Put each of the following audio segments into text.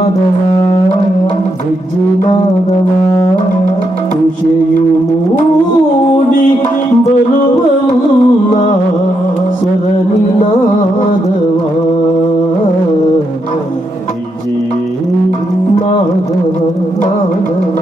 ನಾದವ ಹೆಜ್ಜೆನಾದವ ಖುಷಿಯು ಮೂಡಿ ಬರುವಲ್ಲ ಸ್ವರನಿ ನಾದವ ಹೆಜ್ಜೆ ನಾದವ ನಾದವ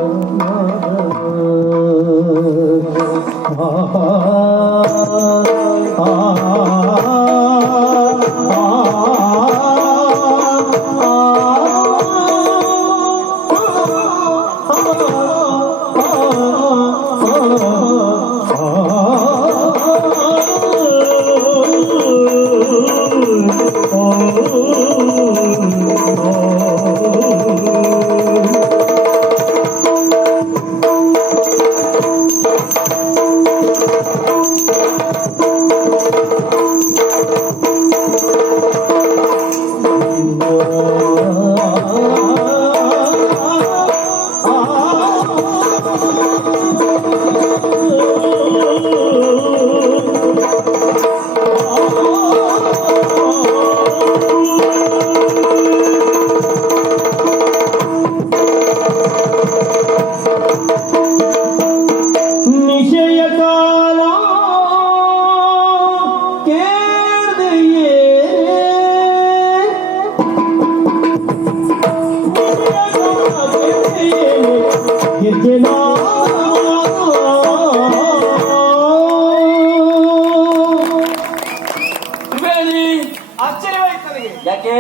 ಆಶ್ಚರ್ಯವಾಯ್ತು ನನಗೆ. ಯಾಕೆ?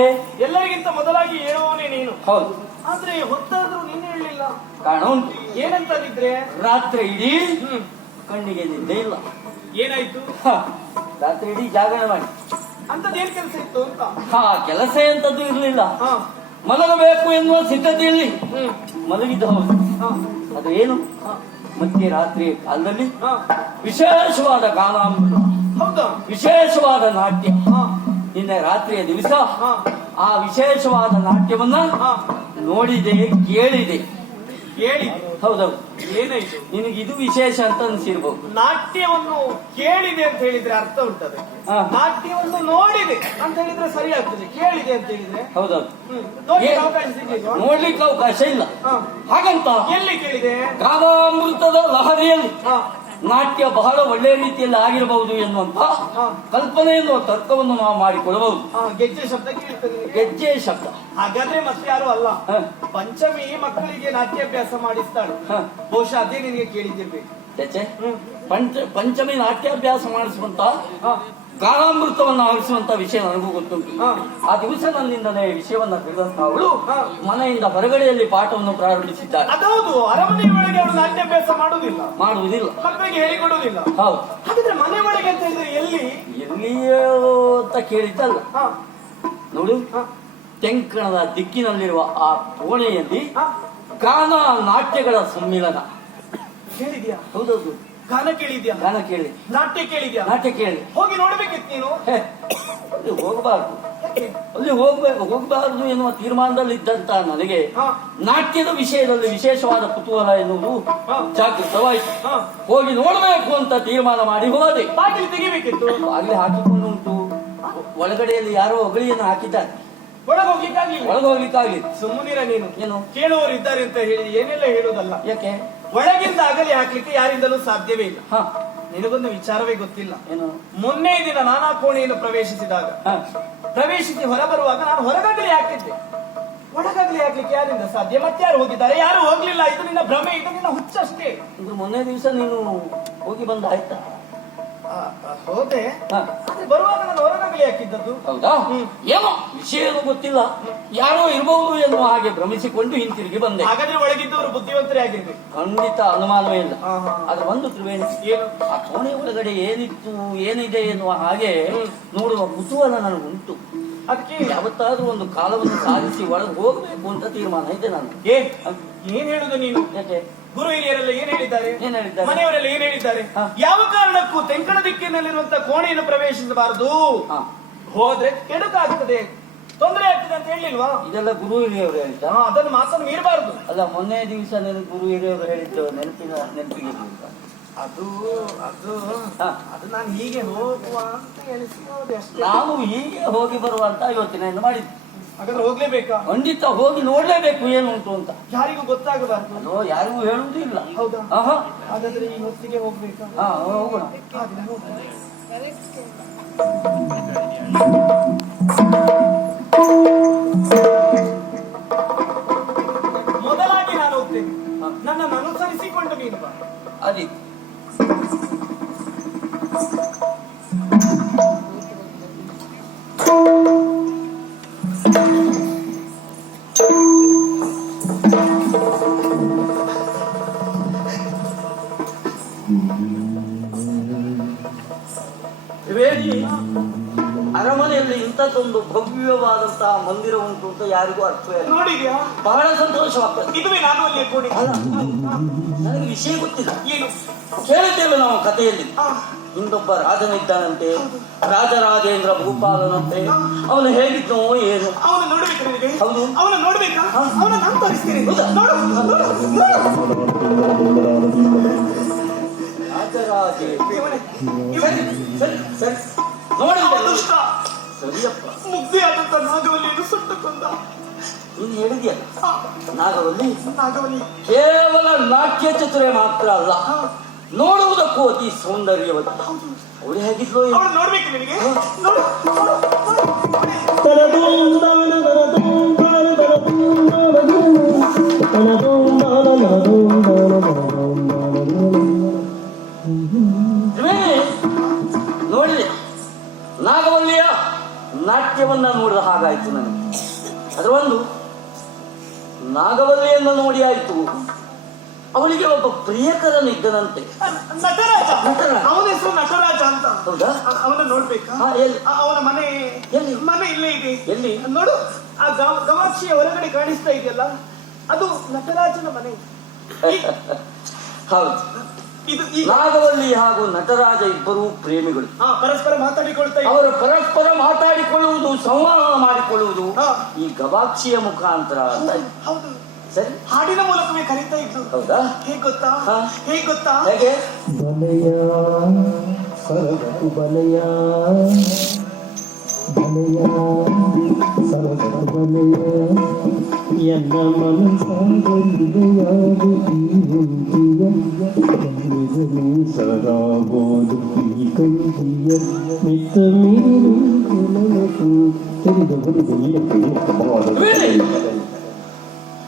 ಎಲ್ಲರಿಗಿಂತ ಮೊದಲಾಗಿ ಹೇಳುವವನೇ ನೀನು. ಹೌದು. ಆದ್ರೆ ಹೊತ್ತಾದ್ರೂ ನೀನು ಹೇಳಲಿಲ್ಲ. ಕಾರಣ ಉಂಟು. ಏನಂತಂದಿದ್ರೆ ರಾತ್ರಿ ಇಡೀ ಕಣ್ಣಿಗೆ ನಿದ್ದೆ ಇಲ್ಲ. ಏನಾಯ್ತು? ರಾತ್ರಿ ಇಡೀ ಜಾಗರಣೆ ಮಾಡಿ ಅಂತದೇನ್ ಕೆಲಸ ಇತ್ತು ಅಂತ. ಕೆಲಸ ಎಂತದ್ದು ಇರ್ಲಿಲ್ಲ. ಹಾ, ಮಲಗಬೇಕು ಎನ್ನುವ ಸಿದ್ಧತೆಯಲ್ಲಿ ಮಲಗಿದ್ದ. ಹೌದು. ಅದು ಏನು? ಮತ್ತೆ ರಾತ್ರಿ ಕಾಲದಲ್ಲಿ ವಿಶೇಷವಾದ ಗಾನಾಮೃತ, ಹೌದಾ, ವಿಶೇಷವಾದ ನಾಟ್ಯ. ಹಾ, ನಿನ್ನೆ ರಾತ್ರಿಯ ದಿವಸ ಹಾ, ಆ ವಿಶೇಷವಾದ ನಾಟ್ಯವನ್ನ ಹಾ, ನೋಡಿದೆ, ಕೇಳಿದೆ. ಕೇಳಿದೆ. ಹೌದೌದು. ಏನಾಯ್ತು? ನಿನಗೆ ಇದು ವಿಶೇಷ ಅಂತ ಅನ್ಸಿರ್ಬಹುದು. ನಾಟ್ಯವನ್ನು ಕೇಳಿದೆ ಅಂತ ಹೇಳಿದ್ರೆ ಅರ್ಥ ಉಂಟದೆ. ನಾಟ್ಯವನ್ನು ನೋಡಿದೆ ಅಂತ ಹೇಳಿದ್ರೆ ಸರಿ ಆಗ್ತದೆ. ಕೇಳಿದೆ ಅಂತ ಹೇಳಿದ್ರೆ ಹೌದೌದು, ನೋಡ್ಲಿಕ್ಕೆ ಅವಕಾಶ ಸಿಗ್ಲಿಲ್ವಾ? ನೋಡ್ಲಿಕ್ಕೆ ಅವಕಾಶ ಇಲ್ಲ. ಹಾ. ಹಾಗಂತ ಎಲ್ಲಿ ಕೇಳಿದೆ? ಗಾನಾಮೃತದ ಲಹರಿಯಲ್ಲಿ ಹಾ, ನಾಟ್ಯ ಬಹಳ ಒಳ್ಳೆಯ ರೀತಿಯಲ್ಲಿ ಆಗಿರಬಹುದು ಎನ್ನುವಂತ ಕಲ್ಪನೆಯನ್ನು, ತರ್ಕವನ್ನು ನಾವು ಮಾಡಿಕೊಳ್ಳಬಹುದು. ಗೆಜ್ಜೆ ಶಬ್ದ ಕೇಳ್ತದೆ. ಗೆಜ್ಜೆ ಶಬ್ದ. ಹಾಗಾದ್ರೆ ಮತ್ತೆ ಯಾರು ಅಲ್ಲ, ಪಂಚಮಿ ಮಕ್ಕಳಿಗೆ ನಾಟ್ಯಾಭ್ಯಾಸ ಮಾಡಿಸ್ತಾಳು. ಬಹುಶಃ ಅದೇ ನಿನಗೆ ಕೇಳಿದ್ದಿರ್ಬೇಕು. ಪಂಚಮಿ ನಾಟ್ಯಾಭ್ಯಾಸ ಮಾಡಿಸುವಂತ ಗಾನಾಮೃತವನ್ನು ಆರಿಸುವಂತ ವಿಷಯ ನನಗೂ ಗೊತ್ತುಂಟು. ಆ ದಿವಸ ನನ್ನಿಂದಲೇ ವಿಷಯವನ್ನ ತಿಳಿದಂತ ಅವಳು ಮನೆಯಿಂದ ಹೊರಗಡೆಯಲ್ಲಿ ಪಾಠವನ್ನು ಪ್ರಾರಂಭಿಸಿದ್ದಾರೆ. ಅದೌದು, ಅರಮನೆ ಒಳಗೆ ಅವಳು ನಾಟ್ಯಾಭ್ಯಾಸ ಮಾಡುವುದಿಲ್ಲ, ಮಕ್ಕಳಿಗೆ ಹೇಳಿಕೊಡುವುದಿಲ್ಲ. ಹೌದು. ಹಾಗಾದ್ರೆ ಮನೆ ಒಳಗೆ ಅಂತ ಹೇಳಿದ್ರೆ ಎಲ್ಲಿಯೋ ಅಂತ ಕೇಳಿದ್ದಲ್ಲ. ನೋಡು, ತೆಂಕಣದ ದಿಕ್ಕಿನಲ್ಲಿರುವ ಆ ಕೋಣೆಯಲ್ಲಿ ಗಾನ ನಾಟ್ಯಗಳ ಸಮ್ಮಿಲನ. ಕೇಳಿದ್ಯಾ? ಹೌದೌದು. ಗಾನ ಕೇಳಿದ್ಯಾ? ಗಾನ ಕೇಳಿ. ನಾಟ್ಯ ಕೇಳಿದ್ಯಾ? ನಾಟ್ಯ ಕೇಳಿ. ಹೋಗಿ ನೋಡ್ಬೇಕಿತ್ತು ನೀನು. ಅಲ್ಲಿ ಹೋಗಬಾರ್ದು, ಅಲ್ಲಿ ಹೋಗಬಾರದು ಎನ್ನುವ ತೀರ್ಮಾನದಲ್ಲಿ ಇದ್ದಂತ ನನಗೆ ನಾಟ್ಯದ ವಿಷಯದಲ್ಲಿ ವಿಶೇಷವಾದ ಕುತೂಹಲ ಎನ್ನುವುದು ಜಾಗೃತವಾಯಿತು. ಹೋಗಿ ನೋಡ್ಬೇಕು ಅಂತ ತೀರ್ಮಾನ ಮಾಡಿ ಹೋದೆ. ಬಾಗಿಲು ತೆಗಿಬೇಕಿತ್ತು. ಬಾಗಿಲು ಹಾಕಿಕೊಂಡು ಉಂಟು. ಒಳಗಡೆಯಲ್ಲಿ ಯಾರೋ ಹೊಗಳಿಯನ್ನು ಹಾಕಿದ್ದಾರೆ. ಒಳಗೋಗ್ಲಿಕ್ಕಾಗ್ಲಿ. ಸುಮ್ಮನಿರ ನೀನು. ಏನು? ಕೇಳುವವರು ಇದ್ದಾರೆ ಅಂತ ಹೇಳಿ ಏನೆಲ್ಲ ಹೇಳುವುದಲ್ಲ. ಯಾಕೆ? ಒಳಗಿಂದ ಅಗಲಿ ಹಾಕ್ಲಿಕ್ಕೆ ಯಾರಿಂದಲೂ ಸಾಧ್ಯವೇ ಇಲ್ಲ. ನಿನಗೊಂದು ವಿಚಾರವೇ ಗೊತ್ತಿಲ್ಲ. ಏನು? ಮೊನ್ನೆ ದಿನ ನಾನಾ ಕೋಣೆಯನ್ನು ಪ್ರವೇಶಿಸಿ ಹೊರ ಬರುವಾಗ ನಾನು ಹೊರಗಗಲಿ ಹಾಕಿದ್ದೆ. ಒಳಗಗಲಿ ಹಾಕ್ಲಿಕ್ಕೆ ಯಾರಿಂದ ಸಾಧ್ಯ? ಮತ್ತೆ ಯಾರು ಹೋಗಿದ್ದಾರೆ? ಯಾರು ಹೋಗ್ಲಿಲ್ಲ. ಇದು ನಿನ್ನ ಭ್ರಮೆ, ಇದು ನಿನ್ನ ಹುಚ್ಚಷ್ಟೇ. ಮೊನ್ನೆ ದಿವಸ ನೀನು ಹೋಗಿ ಬಂದ ಆಯ್ತಾ? ಹೋದೆ, ಆದ್ರೆ ಬರುವಾಗ ನಾನು ಹೊರಗಗಲಿ ಹಾಕಿದ್ದದ್ದು. ಹೌದಾ? ಏನೋ ವಿಷಯ ಗೊತ್ತಿಲ್ಲ, ಯಾರೋ ಇರಬಹುದು ಎನ್ನುವ ಹಾಗೆ ಭ್ರಮಿಸಿಕೊಂಡು ಹಿಂತಿರುಗಿ ಬಂದೆ. ಹಾಗಾದ್ರೆ ಒಳಗಿದ್ದವರು ಬುದ್ಧಿವಂತರೇ ಆಗಿರ್ಬೇಕು. ಖಂಡಿತ ಅನುಮಾನವೇ ಇಲ್ಲ. ಆದ್ರೆ ಒಂದು ತ್ರಿವೇಣಿ, ಏನು? ಆ ಕೋಣೆ ಒಳಗಡೆ ಏನಿತ್ತು, ಏನಿದೆ ಎನ್ನುವ ಹಾಗೆ ನೋಡುವ ಕುತೂಹಲ ನನಗುಂಟು. ಅದಕ್ಕೆ ಯಾವತ್ತಾದ್ರೂ ಒಂದು ಕಾಲವನ್ನು ಸಾಧಿಸಿ ಒಳಗೆ ಹೋಗಬೇಕು ಅಂತ ತೀರ್ಮಾನ ಇದೆ ನಾನು. ಏನ್ ಹೇಳುದು ನೀನು? ಯಾಕೆ? ಗುರು ಹಿರಿಯರೆಲ್ಲ ಏನ್ ಹೇಳಿದ್ದಾರೆ? ಮನೆಯವರೆಲ್ಲ ಏನ್ ಹೇಳಿದ್ದಾರೆ? ಯಾವ ಕಾರಣಕ್ಕೂ ತೆಂಕಣ ದಿಕ್ಕಿನಲ್ಲಿರುವಂತಹ ಕೋಣೆಯನ್ನು ಪ್ರವೇಶಿಸಬಾರದು, ಹೋದ್ರೆ ಕೆಡುಕಾಗ್ತದೆ, ತೊಂದರೆ ಆಗ್ತದೆ ಅಂತ ಹೇಳಿಲ್ವಾ? ಇದೆಲ್ಲ ಗುರು ಹಿರಿಯವರು ಹೇಳಿದ್ದ. ಅದನ್ನು ಮಾತನ್ನು ಮೀರಬಾರದು. ಅಲ್ಲ, ಮೊನ್ನೆ ದಿವಸ ಗುರು ಹಿರಿಯವರು ಹೇಳಿದ್ದು ನೆನಪಿಗೆ ಅದು ಅದು ಅದು ನಾನು ಹೀಗೆ ಹೋಗುವ ಅಂತ ಎಣಿಸಿ ಹೋದೆ ಅಷ್ಟೇ. ನಾವು ಹೀಗೆ ಹೋಗಿ ಬರುವಂತ ಯೋಚನೆಯನ್ನು ಮಾಡಿದ್ವಿ. ಹಾಗಾದ್ರೆ ಹೋಗ್ಲೇಬೇಕಾ? ಖಂಡಿತ ಹೋಗಿ ನೋಡ್ಲೇಬೇಕು ಏನು ಉಂಟು ಅಂತ. ಯಾರಿಗೂ ಗೊತ್ತಾಗಬಾರ್ದು. ಅದು ಯಾರಿಗೂ ಹೇಳುವುದೂ ಇಲ್ಲ. ಹೌದಾ? ಆಹಾ, ಹಾಗಾದ್ರೆ ಈ ಹೊತ್ತಿಗೆ ಹೋಗ್ಬೇಕಾ? ಹಾ ಹೋಗೋಣ. ಹಾಗಾದ್ರೆ ಹೋಗೋಣ. ಮೊದಲಾಗಿ ನಾನು ಹೋಗ್ತೇನೆ. ನನ್ನನ್ನು ಅನುಸರಿಸಿಕೊಂಡು ನೀನು ಬಾ. ಅದಿ ತ್ರಿವೇಣಿ, ಅರಮನೆಯಲ್ಲಿ ಇಂಥದ್ದೊಂದು ಭವ್ಯವಾದಂತಹ ಮಂದಿರ ಉಂಟು ಅಂತ ಯಾರಿಗೂ ಅರ್ಥವೇ ಇಲ್ಲ. ನೋಡಿದ್ಯಾ? ಬಹಳ ಸಂತೋಷವಾಗ್ತದೆ. ಇದುವೇ ನಾನು ಅಲ್ಲಿ ಕೂಡಿ. ಅಲ್ಲ, ನನಗೆ ವಿಷಯ ಗೊತ್ತಿಲ್ಲ. ಏನು? ಕೇಳಿದ್ದೇವೆ ನಾವು ಕಥೆಯಲ್ಲಿ. ಆ, ಹಿಂದೊಬ್ಬ ರಾಜನಿದ್ದಾನಂತೆ, ರಾಜರಾಜೇಂದ್ರ ಭೂಪಾಲನಂತೆ. ಅವನು ಹೇಗಿದ್ದೋ ಏನು. ಅವನು ನೋಡ್ಬೇಕು ನಿನಗೆ? ಹೌದು. ಅವನ ನೋಡ್ಬೇಕಾ? ಅವನ ನಾನು ತೋರಿಸ್ತೀನಿ. ಹೌದಾ? ನೋಡು, ನೋಡು. ರಾಜರಾಜೇ ಇವನೇ, ಸರಿ ಸರಿ ಸರಿ ನೋಡಿ. ಅವನು ದುಷ್ಟ. ಸರಿಯಪ್ಪ, ಮುಗ್ಧೆಯಾದಂತ ನಾಗವಲ್ಲಿಯನ್ನು ಸುಟ್ಟು ಕೊಂದ. ನೀನು ಹೇಳಿದ್ಯಲ್ಲ, ಆ, ನಾಗವಲ್ಲಿ ನಾಗವಲ್ಲಿ ಕೇವಲ ನಾಟ್ಯ ಚತುರೆ ಮಾತ್ರ ಅಲ್ಲ, ನೋಡುವುದಕ್ಕೂ ಅತಿ ಸೌಂದರ್ಯವತಿ. ಅವಳು ಹೇಗಿದ್ಲು ಏನು? ಅವಳು ನೋಡ್ಬೇಕು ನಿನಗೆ? ನೋಡು, ನೋಡು, ನೋಡು. ತ್ರಿವೇಣಿ, ನೋಡಿದೆ ನಾಗವಲ್ಲಿಯ ನಾಟ್ಯವನ್ನ ನೋಡಿದ ಹಾಗಾಯ್ತು ನನಗೆ. ಅದರ ಒಂದು ನಾಗವಲ್ಲಿಯನ್ನು ನೋಡಿ ಆಯ್ತು, ಅವಳಿಗೆ ಒಬ್ಬ ಪ್ರಿಯಕರನಿದ್ದನಂತೆ. ನಟರಾಜ. ನಟರಾಜ. ಅವನ ಹೆಸರು ನಟರಾಜ ಅಂತ. ಹೌದಾ? ಅವನ ನೋಡ್ಬೇಕಾ? ಹಾ, ಎಲ್ಲಿ? ಅವನ ಮನೆ ಎಲ್ಲಿ? ಮನೆ ಇಲ್ಲೇ ಇದೆ. ಎಲ್ಲಿ? ನೋಡು, ಆ ಗವಾಕ್ಷಿಯ ಹೊರಗಡೆ ಕಾಣಿಸ್ತಾ ಇದೆಯಲ್ಲ, ಅದು ನಟರಾಜನ ಮನೆ. ಹೌದು, ಇದು ಈ ನಾಗವಲ್ಲಿ ಹಾಗೂ ನಟರಾಜ ಇಬ್ಬರೂ ಪ್ರೇಮಿಗಳು. ಪರಸ್ಪರ ಮಾತಾಡಿಕೊಳ್ತಾ ಇದ್ದಾರೆ. ಅವರು ಪರಸ್ಪರ ಮಾತಾಡಿಕೊಳ್ಳುವುದು, ಸಂವಾದ ಮಾಡಿಕೊಳ್ಳುವುದು ಹಾ. ಈ ಗವಾಕ್ಷಿಯ ಮುಖಾಂತರ ಅಂತ. ಹೌದು, ಸರಿ, ಹಾಡಿನ ಮೂಲಕವೇ ಕರೀತಾ ಇದ್ದು. ಹೌದಾ? ಹೇಗ್ ಗೊತ್ತಾ? ಹಾ. ಹೇಗ್ ಗೊತ್ತಾ? ಹೇಗೆ? ಬಲಯ ಸರಗು ಬಲಯ ಬಲಯ ಸರಗು ಬಲಯ ಎನ್ನ ಮನಸಾಗಲಿದೆಯಾದು ಈ ಹುಂದಿಯ ಸರಗಾಗೋದು ಈ ಕಂದಿಯ ಮಿತ್ತ ಮೀರಿ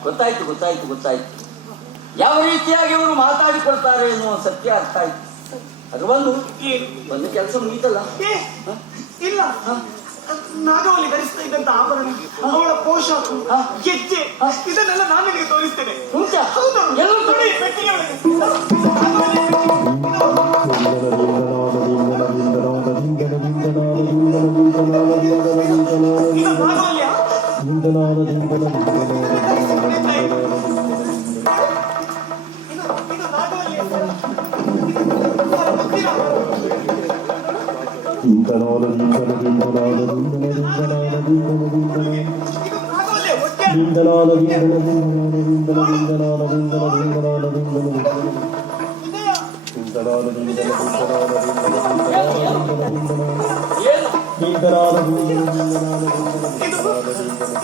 ಗೊತ್ತಾಯ್ತು ಗೊತ್ತಾಯ್ತು ಗೊತ್ತಾಯ್ತು. ಯಾವ ರೀತಿಯಾಗಿ ಅವರು ಮಾತಾಡಿಕೊಳ್ತಾರೆ ಎನ್ನುವ ಸತ್ಯ ಅರ್ಥ ಆಯ್ತು. ಅದ್ರ ಒಂದು ಕೆಲಸ ಮುಗಿತಲ್ಲ. ಏ, ಇಲ್ಲ, ನಾಗವಲ್ಲಿ ಧರಿಸ್ತಾ ಇದ್ದಂತ ಆಭರಣ, ಅವಳ ಪೋಷಾಕ, ಗೆಜ್ಜೆ, ಇದನ್ನೆಲ್ಲ ನಾನು ನಿನಗೆ ತೋರಿಸ್ತೇನೆ. ಉಂಟಾ? ಹೌದು, ಎಲ್ಲ ನೋಡಿ, ಪೆಟ್ಟಿಗೆ ಒಳಗೆ. ನಾಗವಲ್ಲಿ ಇದು ನಾಗವಲ್ಲಿಯ? ಇದು ನಾಗವಲ್ಲಿಯ ಸರ. ಇದು ನಾಗವಲ್ಲಿಯ ಹೊಟ್ಟೆ.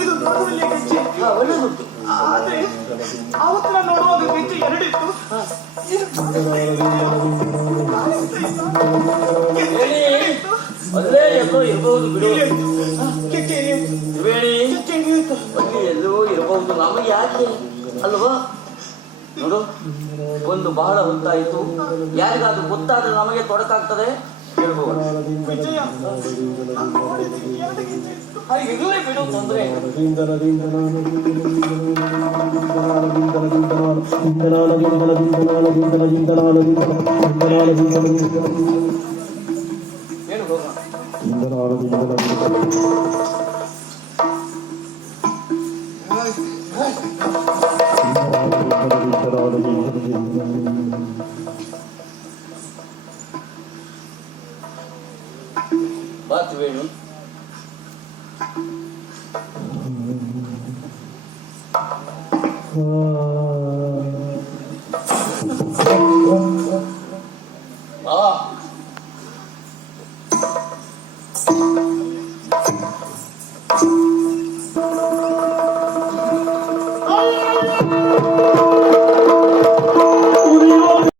ಇದು ನಾಗವಲ್ಲಿಯ ಗೆಜ್ಜೆ. ಒಳ್ಳೆದುಂಟು. ಆದ್ರೆ ಅವತ್ತು ನಾನು ನೋಡುವಾಗ ಗೆಜ್ಜೆ ಎರಡಿತ್ತು. ಹೇಳಿ, ಅಲ್ಲೇ ಎಲ್ಲೋ ಇರಬಹುದು ಬಿಡು. ಗೆಜ್ಜೆ ತ್ರಿವೇಣಿ, ಅಲ್ಲಿ ಎಲ್ಲೋ ಇರಬಹುದು, ನಮಗೆ ಯಾಕೆ ಅಲ್ವಾ? ನೋಡು, ಒಂದು ಬಹಳ ಹೊತ್ತಾಯಿತು. ಯಾರಿಗಾದ್ರೂ ಗೊತ್ತಾದ್ರೆ ನಮಗೆ ತೊಡಕಾಗ್ತದೆ. ಹೇಳ್ಬೋದು, ವಿಜಯ, ಇರಲೇ ಬಿಡು, ತೊಂದರೆ. ಹೇಳು ಹೋಗೋಣ. ಬಾ ತ್ರಿವೇಣಿ. ಬಾ. ಆ